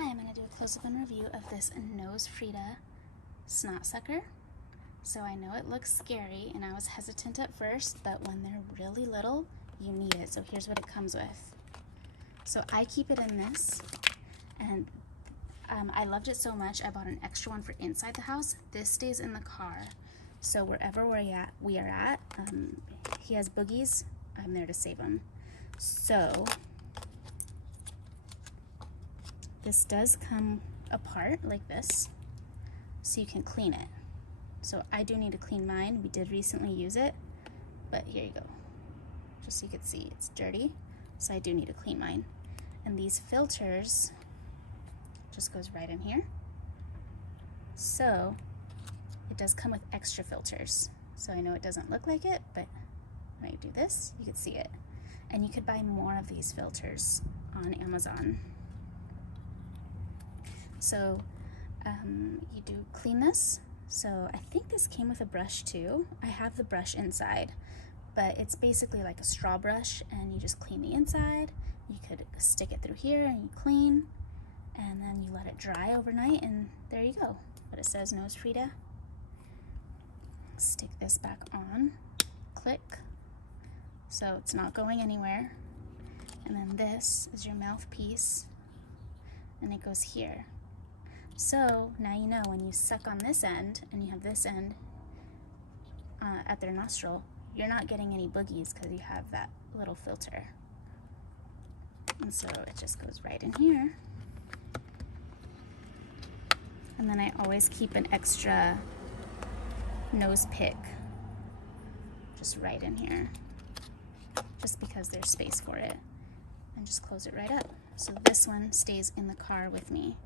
Hi, I'm going to do a close-up and review of this NoseFrida Snotsucker. So I know it looks scary and I was hesitant at first, but when they're really little, you need it. So here's what it comes with. So I keep it in this, and I loved it so much I bought an extra one for inside the house. This stays in the car. So wherever we are at, he has boogies, I'm there to save him. So this does come apart like this, so you can clean it. So I do need to clean mine. We did recently use it, but here you go. Just so you can see, it's dirty, so I do need to clean mine. And these filters just goes right in here. So it does come with extra filters. So I know it doesn't look like it, but when I do this, you can see it. And you could buy more of these filters on Amazon. So you do clean this. So I think this came with a brush too. I have the brush inside, but it's basically like a straw brush, and you just clean the inside. You could stick it through here and you clean, and then you let it dry overnight, and there you go. But it says NoseFrida. Stick this back on, click, so it's not going anywhere. And then this is your mouthpiece, and it goes here. So now you know when you suck on this end and you have this end at their nostril, you're not getting any boogies because you have that little filter. And so it just goes right in here. And then I always keep an extra nose pick just right in here, just because there's space for it. And just close it right up. So this one stays in the car with me